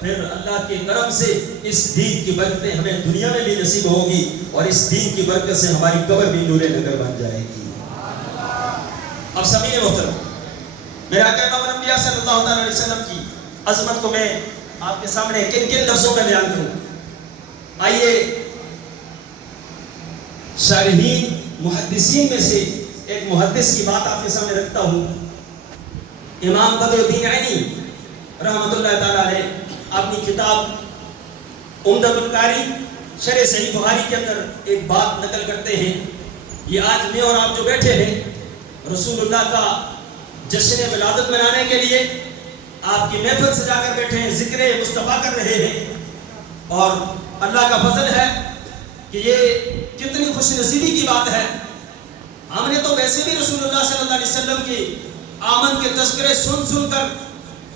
پھر اللہ کے کرم سے اس دین کی برکتیں ہمیں دنیا میں بھی نصیب ہوگی اور اس دین کی برکت سے ہماری قبر بھی نور نگر بن جائے گی۔ اب سامعین محترم، میرے آقا امام الانبیاء صلی اللہ علیہ وسلم کی عظمت کو میں آپ کے سامنے کن کن لفظوں میں بیان کروں؟ آئیے شارحین محدثین میں سے ایک محدث کی بات آپ کے سامنے رکھتا ہوں۔ امام بدر الدین عینی رحمۃ اللہ تعالیٰ علیہ اپنی کتاب عمدۃ القاری شرح صحیح بخاری کے اندر ایک بات نقل کرتے ہیں۔ یہ آج میں اور آپ جو بیٹھے ہیں رسول اللہ کا جشن ولادت منانے کے لیے آپ کی محفل سجا کر بیٹھے ہیں، ذکر مصطفیٰ کر رہے ہیں، اور اللہ کا فضل ہے کہ یہ کتنی خوش نصیبی کی بات ہے۔ ہم نے تو ویسے بھی رسول اللہ صلی اللہ علیہ وسلم کی آمد کے تذکرے سن سن کر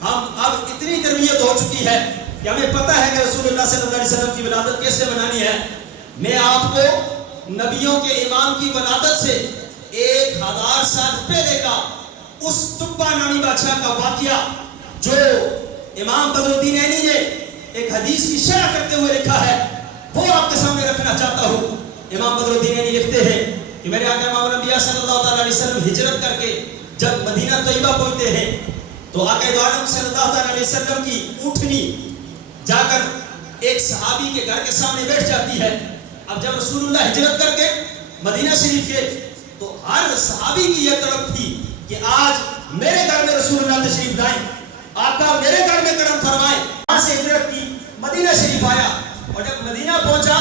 ہم اب اتنی تربیت ہو چکی ہے کہ ہمیں پتہ ہے کہ رسول اللہ صلی اللہ علیہ وسلم کی ولادت کیسے منانی ہے۔ میں آپ کو نبیوں کے امام کی ولادت سے 1000 سال پہلے کا اس تبا نامی بادشاہ کا واقعہ جو امام بدر الدین عینی نے ایک حدیث کی شرح کرتے ہوئے لکھا ہے وہ آپ کے سامنے رکھنا چاہتا ہوں۔ امام بدر الدین عینی لکھتے ہیں کہ میرے آقا امام الانبیاء صلی اللہ علیہ وسلم ہجرت کر کے جب مدینہ طیبہ پہنچتے ہیں تو آقا دو عالم صلی اللہ علیہ وسلم کی اونٹنی جا کر ایک صحابی کے گھر کے سامنے بیٹھ جاتی ہے۔ اب جب رسول اللہ ہجرت کر کے مدینہ شریف کے تو ہر صحابی کی یہ طلب تھی کہ آج میرے گھر میں رسول اللہ تشریف لائیں، آقا میرے گھر میں کرم فرمائیں۔ وہاں سے ہجرت کی مدینہ شریف آیا اور جب مدینہ پہنچا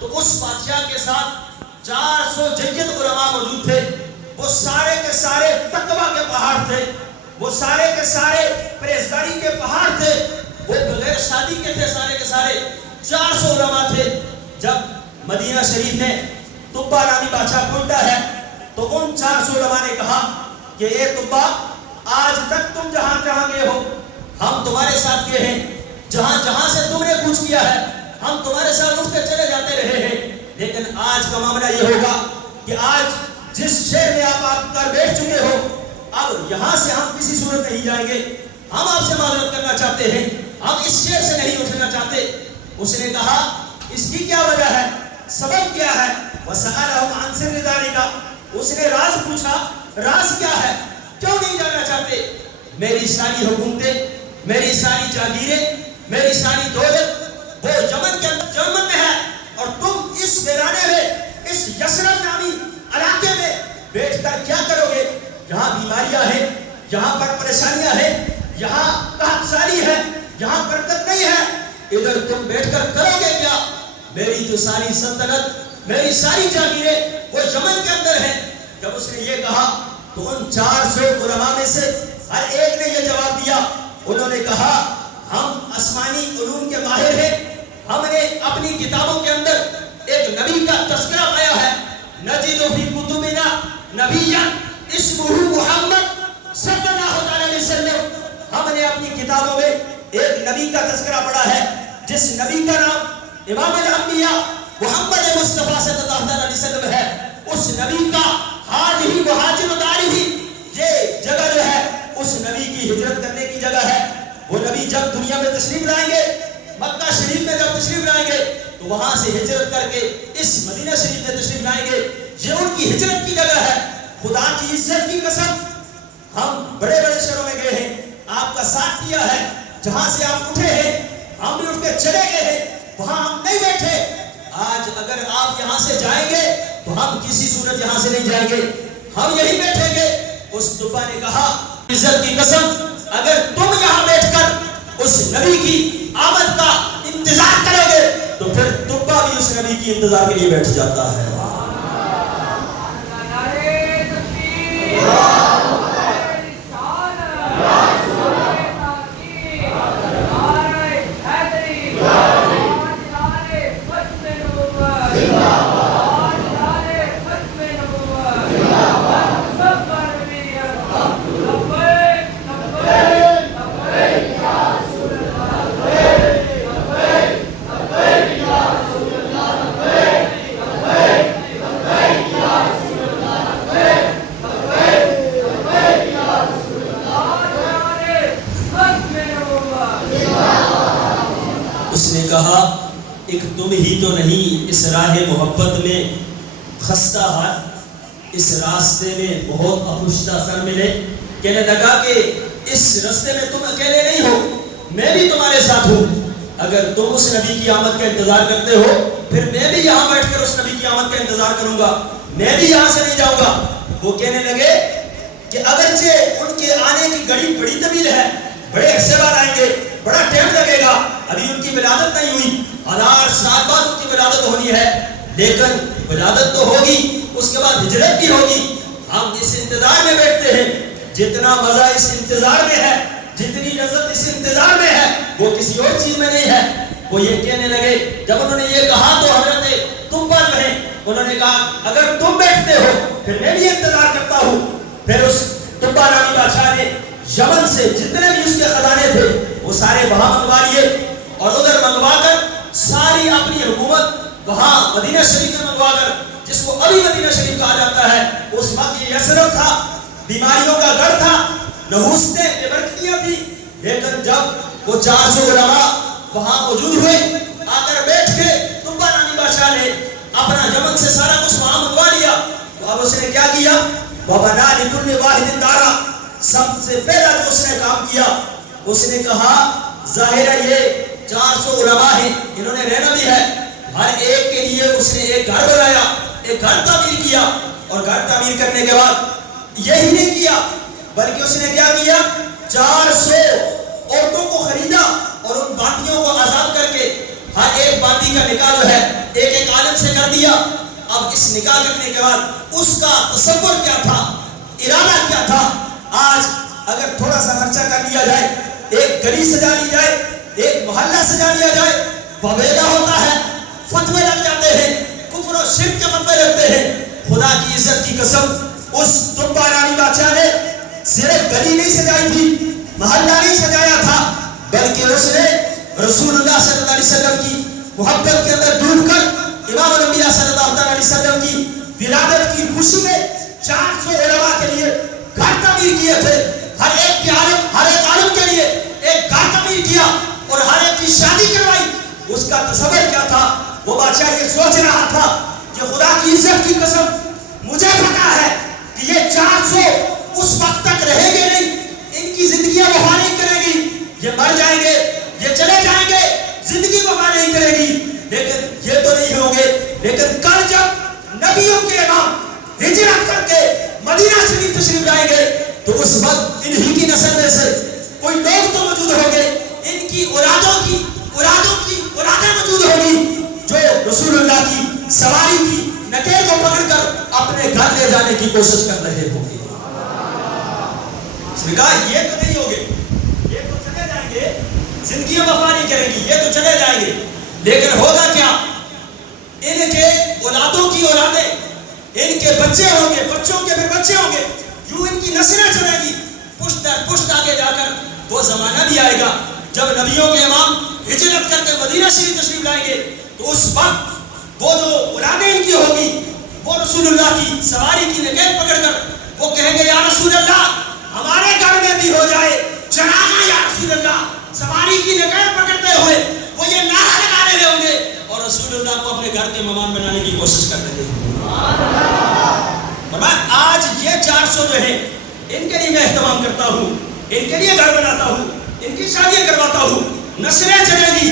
تو اس بادشاہ کے ساتھ 400 جید علماء موجود تھے۔ وہ سارے کے سارے تقویٰ کے پہاڑ تھے، وہ سارے کے سارے پرہیزگاری کے پہاڑ تھے، وہ بغیر شادی کے تھے، سارے کے سارے 400 علماء تھے۔ جب مدینہ شریف میں تبا نامی بادشاہ پہنچا ہے تو ان 400 علماء نے کہا کہ اے تبا، آج تک تم جہاں جہاں گئے ہو ہم تمہارے ساتھ گئے ہیں، جہاں جہاں سے تم نے کچھ کیا ہے ہم تمہارے ساتھ اٹھ کے چلے جاتے رہے ہیں، لیکن آج کا معاملہ یہ ہوگا کہ آج جس شہر میں آپ کر بیٹھ چکے ہو اب یہاں سے ہم کسی صورت نہیں جائیں گے، ہم آپ سے معذرت کرنا چاہتے ہیں، ہم اس شہر سے نہیں اٹھنا چاہتے۔ اس نے کہا اس کی کیا وجہ ہے، سبب کیا ہے؟ وَسَأَلَهُمْ عَنْ سِرِّ ذَلِكَ، اس نے راز پوچھا، راز کیا ہے، کیوں نہیں جانا چاہتے؟ میری ساری حکومتیں، میری ساری جاگیریں، میری ساری دولت وہ یمن میں ہے اور تم اس ویرانے میں، اس یثرب نامی علاقے میں بیٹھ کر کیا کرو گے؟ یہاں بیماریاں ہیں، یہاں پر پریشانیاں ہیں، یہاں قحط ہے، یہاں برکت نہیں ہے، ادھر تم بیٹھ کر کرو گے کیا؟ میری تو ساری سلطنت، میری ساری جاگیریں وہ یمن کے اندر ہیں۔ جب اس نے یہ کہا تو ان 400 علماء میں سے ہر ایک نے یہ جواب دیا، انہوں نے کہا ہم آسمانی علوم کے ماہر ہیں، ہم نے اپنی کتابوں کے اندر ایک نبی کا تذکرہ پایا ہے، نجد فی کتبنا نبیا اسمہ محمد صلی اللہ علیہ وسلم، ہم نے اپنی کتابوں میں ایک نبی کا تذکرہ پڑھا ہے جس نبی کا نام امام الانبیاء محمد مصطفیٰ صلی اللہ علیہ وسلم ہے۔ اس نبی کا حال ہی مہاجر داری ہی یہ جگہ جو ہے اس نبی کی ہجرت کرنے کی جگہ ہے۔ وہ نبی جب دنیا میں تشریف لائیں گے، مکہ شریف میں جب تشریف لائیں گے تو وہاں سے ہجرت کر کے اس مدینہ شریف میں تشریف لائیں گے، یہ ان کی ہجرت کی جگہ ہے۔ خدا کی عزت کی قسم ہم بڑے بڑے شہروں میں گئے ہیں، آپ کا ساتھ کیا ہے، جہاں سے آپ اٹھے ہیں ہم بھی اٹھ کے چلے گئے ہیں، وہاں ہم نہیں بیٹھے۔ آج اگر آپ یہاں سے جائیں گے تو ہم کسی صورت یہاں سے نہیں جائیں گے، ہم یہی بیٹھیں گے۔ اس تبا نے کہا عزت کی قسم اگر تم یہاں بیٹھ کر اس نبی کی آمد کا انتظار کرو گے تو پھر تبا بھی اس نبی کی انتظار کے لیے بیٹھ جاتا ہے۔ اس نے کہا ایک تم ہی تو نہیں اس راہ محبت میں خستہ حال، اس راستے میں بہت آہستہ سر ملے. کہنے لگا کہ اس راستے میں تم اکیلے نہیں ہو، میں بھی تمہارے ساتھ ہوں. اگر تم اس نبی کی آمد کا انتظار کرتے ہو پھر میں بھی یہاں بیٹھ کر اس نبی کی آمد کا انتظار کروں گا، میں بھی یہاں سے نہیں جاؤں گا. وہ کہنے لگے کہ اگرچہ ان کے آنے کی گھڑی بڑی طویل ہے، بڑے عرصے بعد آئیں گے، بڑا ٹائم لگے گا، ابھی ان کی ولادت نہیں ہوئی، 1000 سال بعد ان کی ولادت ہونی ہے، لیکن ولادت تو ہوگی، اس کے بعد ہجرت بھی ہوگی. ہم اس انتظار میں بیٹھتے ہیں. جتنا مزہ اس انتظار میں ہے، جتنی لذت اس انتظار میں ہے، وہ کسی اور چیز میں نہیں ہے. وہ یہ کہنے لگے، جب انہوں نے یہ کہا تو حضرت تم پر رہے، انہوں نے کہا اگر تم بیٹھتے ہو پھر میں بھی انتظار کرتا ہوں. پھر اس تبا نامی بادشاہ نے یمن سے جتنے بھی اس کے خزانے تھے وہ سارے وہاں منگوا لیے، اور ادھر منگوا کر ساری اپنی حکومت وہاں مدینہ شریف میں منگوا کر، جس کو ابھی مدینہ شریف کہا جاتا ہے، اس وقت یہ یثرب تھا، بیماریوں کا گھر تھا، نحوستیں بےبرکتیاں تھی. لیکن جب وہ 400 علماء وہاں موجود ہوئے، آ کر بیٹھ کے تبا نامی بادشاہ نے اپنا یمن سے سارا کچھ وہاں منگوا لیا. تو اب اس نے کیا کیا؟ وَبَنَا لِكُلِّ وَاحِدٍ دَارًا، سب سے پہلا جو اس نے کام کیا، اس نے کہا ظاہر ہے یہ 400 علماء ہیں، انہوں نے رہنا بھی ہے، ہر ایک کے لیے اس نے ایک گھر بنایا، ایک گھر تعمیر کیا. اور گھر تعمیر کرنے کے بعد یہی نہیں کیا بلکہ اس نے کیا کیا، 400 عورتوں کو خریدا اور ان باندیوں کو آزاد کر کے ہر ایک باندی کا نکاح جو ہے ایک ایک عالم سے کر دیا. اب اس نکاح کرنے کے بعد اس کا تصور کیا تھا، ارادہ کیا تھا؟ آج اگر تھوڑا سا خرچہ کر لیا جائے، ایک گلی سجا لی جائے، ایک محلہ سجا لیا جائے، وبیلا ہوتا ہے، فتوے لگ جاتے ہیں، کفر و شرک کے فتوے لگتے ہیں. خدا کی عزت کی قسم، اس تبا نامی بادشاہ نے صرف گلی نہیں سجائی تھی، محلہ نہیں سجایا تھا، بلکہ اس نے رسول اللہ صلی اللہ علیہ وسلم کی محبت کے اندر ڈوب کر امام الانبیاء صلی اللہ علیہ وسلم کی ولادت کی خوشی میں 400 علماء کے لیے گھر تعمیر کیے تھے. ہر ایک عالم کے لیے ایک گھر تعمیر کیا اور ہر ایک کی شادی کروائی. اس کا تصور کیا تھا؟ وہ بادشاہ یہ سوچ رہا تھا کہ خدا کی عزت کی قسم، مجھے پتا ہے کہ یہ 400 اس وقت تک رہیں گے نہیں، ان کی زندگیاں وفا نہیں کرے گی، یہ مر جائیں گے، یہ چلے جائیں گے، زندگی وفا نہیں کرے گی، لیکن یہ تو نہیں ہوں گے. لیکن کل جب نبیوں کے امام ہجرت کر کے مدینہ شریف تشریف لائیں گے تو اس وقت انہی کی نسل میں سے کوئی لوگ تو موجود ہوں گے، ان کی اولادیں موجود ہوگی جو رسول اللہ کی سواری کی نکیر کو پکڑ کر اپنے گھر لے جانے کی کوشش کر رہے ہوں گے. اس نے کہا یہ تو نہیں ہوگے، یہ تو چلے جائیں گے، زندگیاں وفا نہیں کریں گی، یہ تو چلے جائیں گے، لیکن ہوگا کیا؟ ان کے اولادوں کی اولادیں، ان کے بچے ہوں گے، بچوں کے پھر بچے ہوں گے، یوں ان کی نسلیں چلے گی، پشت در پشت آگے جا کر وہ زمانہ بھی آئے گا جب نبیوں کے امام ہجرت کر کے مدینہ شریف تشریف لائیں گے تو اس وقت وہ جو اولادیں ان کی ہوگی وہ رسول اللہ کی سواری کی نکیل پکڑ کر وہ کہیں گے یا رسول اللہ ہمارے گھر میں بھی ہو جائے جنازہ، یا رسول اللہ سواری کی نکیل پکڑتے ہوئے وہ یہ نعرہ لگا رہے ہوں گے اور رسول اللہ کو اپنے گھر کے مہمان بنانے کی کوشش کر رہے ہیں. آج یہ 400 جو ہیں ان کے لیے میں اہتمام کرتا ہوں، ان کے لیے گھر بناتا ہوں، ان کی شادیاں کرواتا ہوں، نسلیں چلے گی،